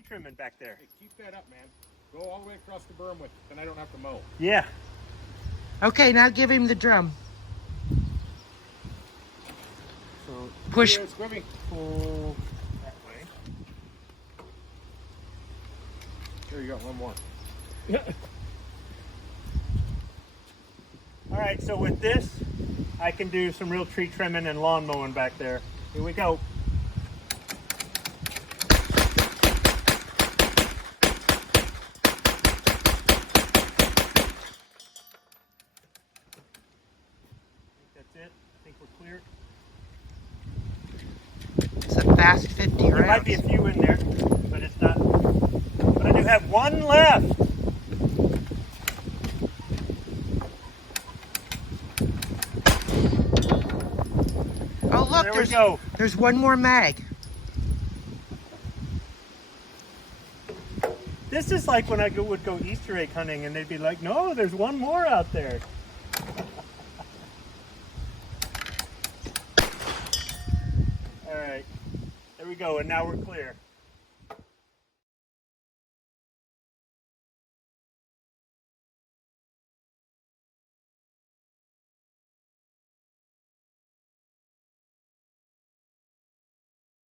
tree trimming back there. Hey, keep that up, man. Go all the way across the berm with it, then I don't have to mow. Yeah. Okay, now give him the drum. So Push. Here, Squibby. pull that way. Here, you got one more. All right, so with this, I can do some real tree trimming and lawn mowing back there. Here we go. That's it. I think we're clear. It's a fast 50 There rounds. might be a few in there, but it's not. But I do have one left. Oh, look, There we go. there's one more mag. This is like when I would go Easter egg hunting and they'd be like, no, there's one more out there. All right, there we go, and now we're clear.